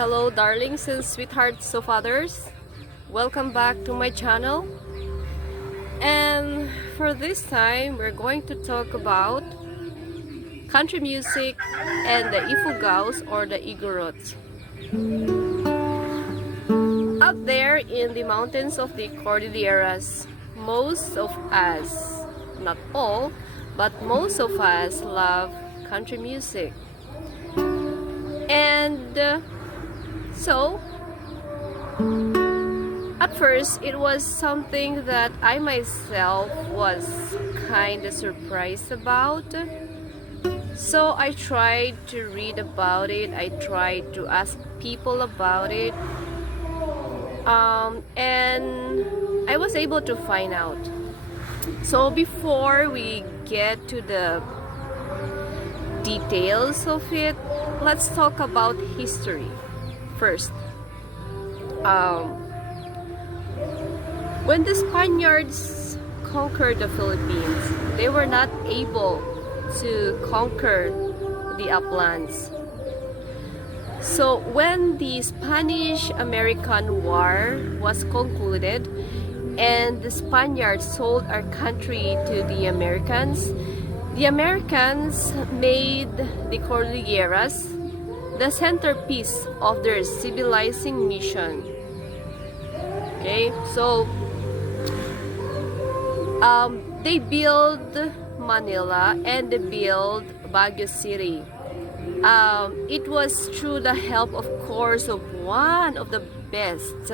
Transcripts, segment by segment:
Hello darlings and sweethearts of others, welcome back to my channel. And for this time we're going to talk about country music and the Ifu-Girls or the Igorots. Up there in the mountains of the Cordilleras, most of us, not all, but most of us love country music. And so, at first, it was something that I myself was kind of surprised about. So I tried to read about it, I tried to ask people about it, and I was able to find out. So before we get to the details of it, let's talk about history. First, when the Spaniards conquered the Philippines, they were not able to conquer the uplands. So when the Spanish-American War was concluded and the Spaniards sold our country to the Americans made the Cordilleras the centerpiece of their civilizing mission. Okay, so they built Manila and they built Baguio City. It was through the help, of course, of one of the best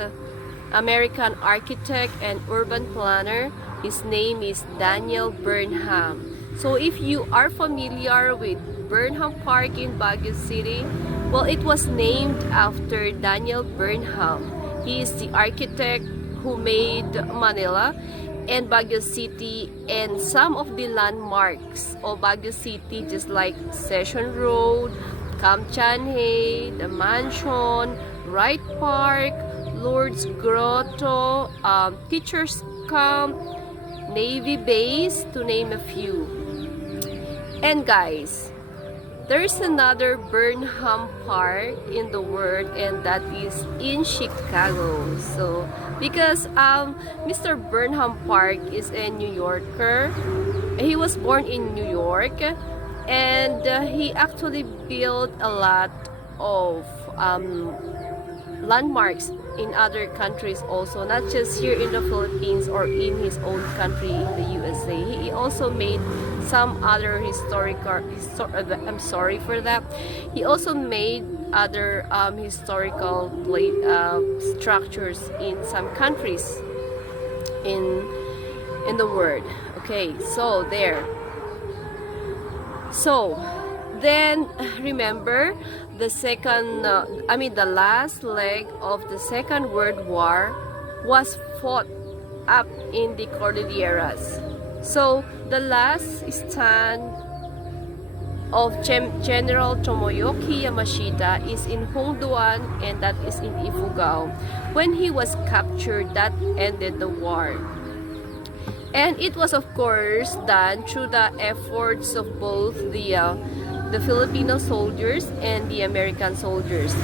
American architect and urban planner. His name is Daniel Burnham. So if you are familiar with Burnham Park in Baguio City, well, it was named after Daniel Burnham. He is the architect who made Manila and Baguio City and some of the landmarks of Baguio City, just like Session Road, Camp Chanhae, the Mansion, Wright Park, Lourdes Grotto, Teachers Camp, Navy Base, to name a few. And guys, there is another Burnham Park in the world, and that is in Chicago. So, because Mr. Burnham Park is a New Yorker, he was born in New York, and he actually built a lot of landmarks in other countries also, not just here in the Philippines or in his own country, the USA. He also made some other I'm sorry for that. He also made other historical structures in some countries in the world. Okay, so there. So then remember the the last leg of the Second World War was fought up in the Cordilleras. So the last stand of General Tomoyoki Yamashita is in Hongduan, and that is in Ifu-Girl. When he was captured, that ended the war. And it was, of course, done through the efforts of both the Filipino soldiers and the American soldiers.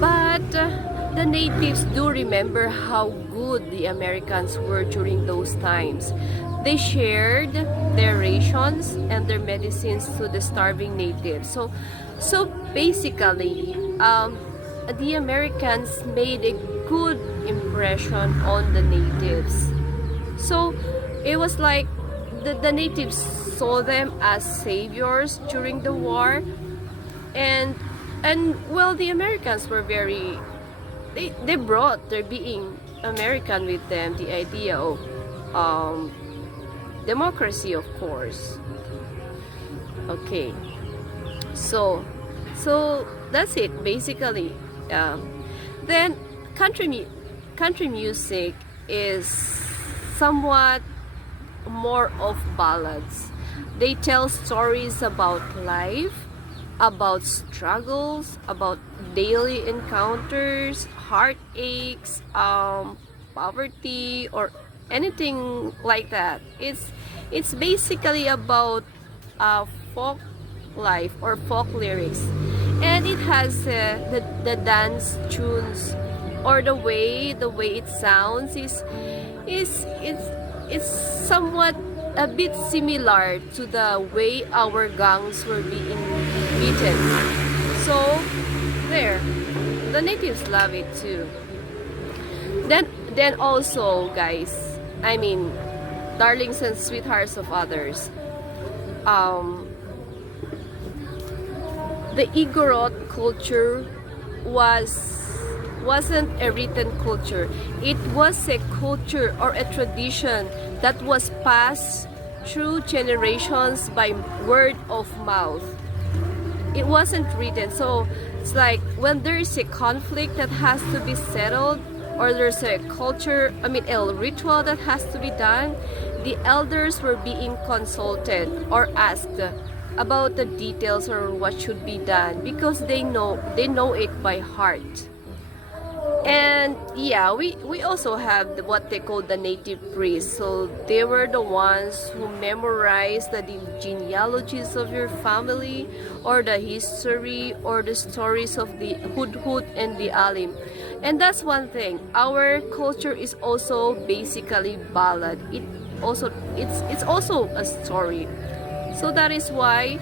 But the natives do remember how good the Americans were during those times. They shared their rations and their medicines to the starving natives. So basically, the Americans made a good impression on the natives. So it was like the natives saw them as saviors during the war, and well, the Americans were very, they brought their being American with them, the idea of democracy, of course. Okay, so that's it basically. Then country music is somewhat more of ballads. They tell stories about life, about struggles, about daily encounters, heartaches, poverty, or anything like that. It's basically about folk life or folk lyrics. And and it has the dance tunes, or the way it sounds is somewhat a bit similar to the way our gangs were being beaten. So there, the natives love it too. Then also, guys, I mean, darlings and sweethearts of others, the Igorot culture wasn't a written culture. It was a culture or a tradition that was passed through generations by word of mouth. It wasn't written. So it's like when there is a conflict that has to be settled, or there's a culture, I mean a ritual that has to be done, the elders were being consulted or asked about the details or what should be done, because they know it by heart. And yeah, we also have what they call the native priests. So they were the ones who memorized the genealogies of your family, or the history, or the stories of the Hudhud and the Alim. And that's one thing. Our culture is also basically ballad. It's also a story. So that is why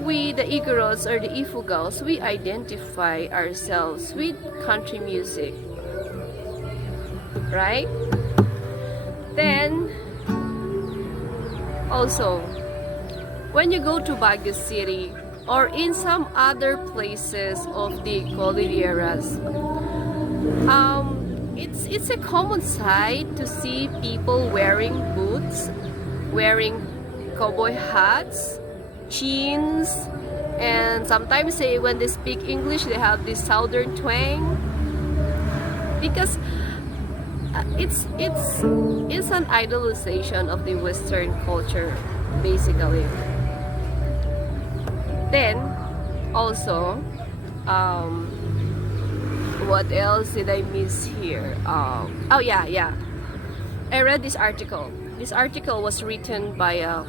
we, the Igorots or the Ifu-Girls, we identify ourselves with country music, right? Then also, when you go to Baguio City or in some other places of the Cordilleras, it's a common sight to see people wearing boots, wearing cowboy hats, jeans, and sometimes when they speak English they have this southern twang, because it's an idolization of the Western culture basically. Then also, what else did I miss here? Oh yeah, I read this article. This article was written by a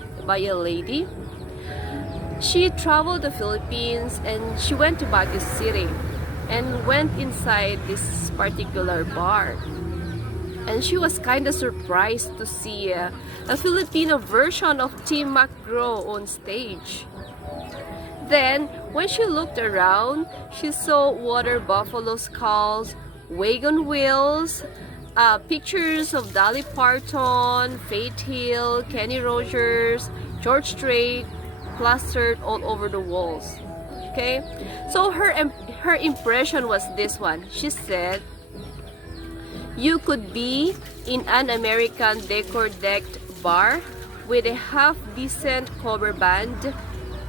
lady. She traveled the Philippines and she went to Baguio City and went inside this particular bar. And she was kind of surprised to see a Filipino version of Team McGraw on stage. Then, when she looked around, she saw water buffalo skulls, wagon wheels, pictures of Dolly Parton, Faith Hill, Kenny Rogers, George Strait, plastered all over the walls. Okay, so her impression was this one. She said, "You could be in an American decor-decked bar with a half-decent cover band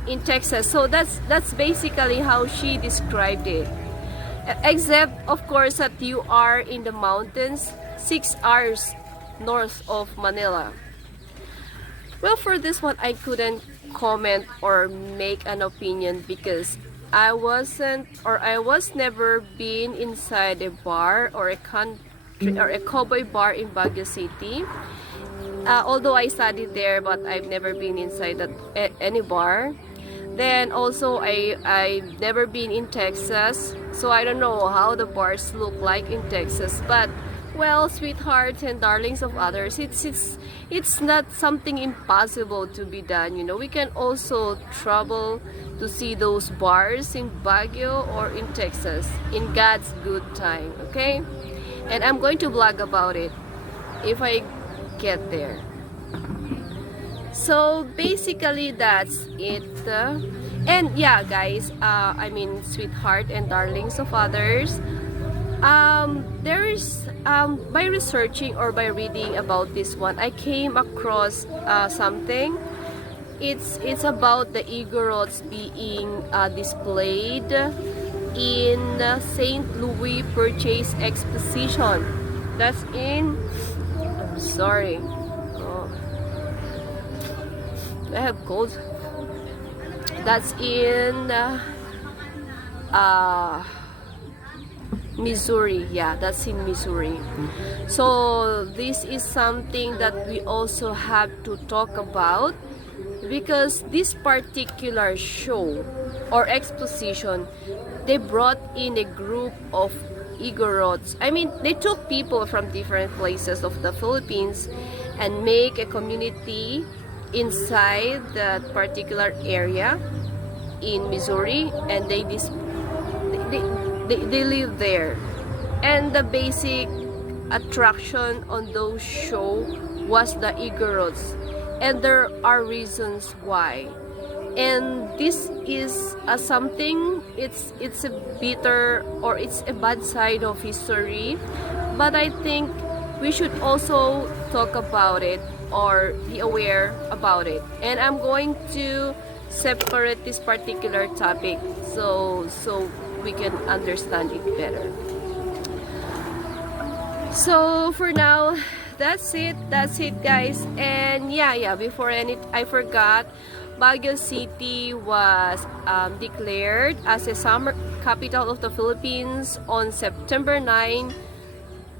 in Texas." So that's basically how she described it. Except, of course, that you are in the mountains 6 hours north of Manila. Well, for this one, I couldn't comment or make an opinion because I was never been inside a bar or a country or a cowboy bar in Baguio City. Although I studied there, but I've never been inside any bar. Then also I've never been in Texas, so I don't know how the bars look like in Texas. But well, sweethearts and darlings of others, it's not something impossible to be done. You know, we can also travel to see those bars in Baguio or in Texas in God's good time. Okay, and I'm going to blog about it if I get there. So basically that's it. And yeah, guys, I mean, sweetheart and darlings of others, there is by researching or by reading about this one, I came across something. It's about the Igorots being displayed in St. Louis Purchase Exposition. That's in, I'm sorry, I have cold. That's in Missouri. Yeah, that's in Missouri. So this is something that we also have to talk about, because this particular show or exposition, they brought in a group of Igorots. I mean, they took people from different places of the Philippines and make a community inside that particular area in Missouri, and they live there. And the basic attraction on those show was the Igorots, and there are reasons why. And this is something, it's a bitter or it's a bad side of history, but I think we should also talk about it or be aware about it. And I'm going to separate this particular topic so we can understand it better. So for now, that's it guys. And yeah, before I forgot, Baguio City was declared as a summer capital of the Philippines on September 9,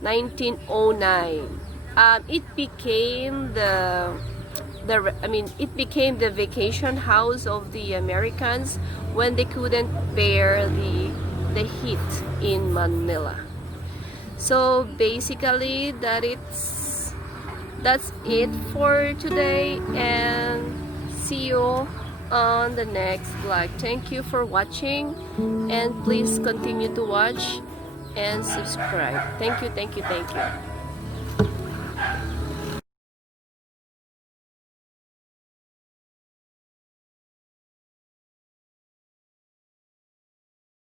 1909. It became it became the vacation house of the Americans when they couldn't bear the heat in Manila. So basically that's it for today, and see you on the next vlog. Thank you for watching, and please continue to watch and subscribe. Thank you.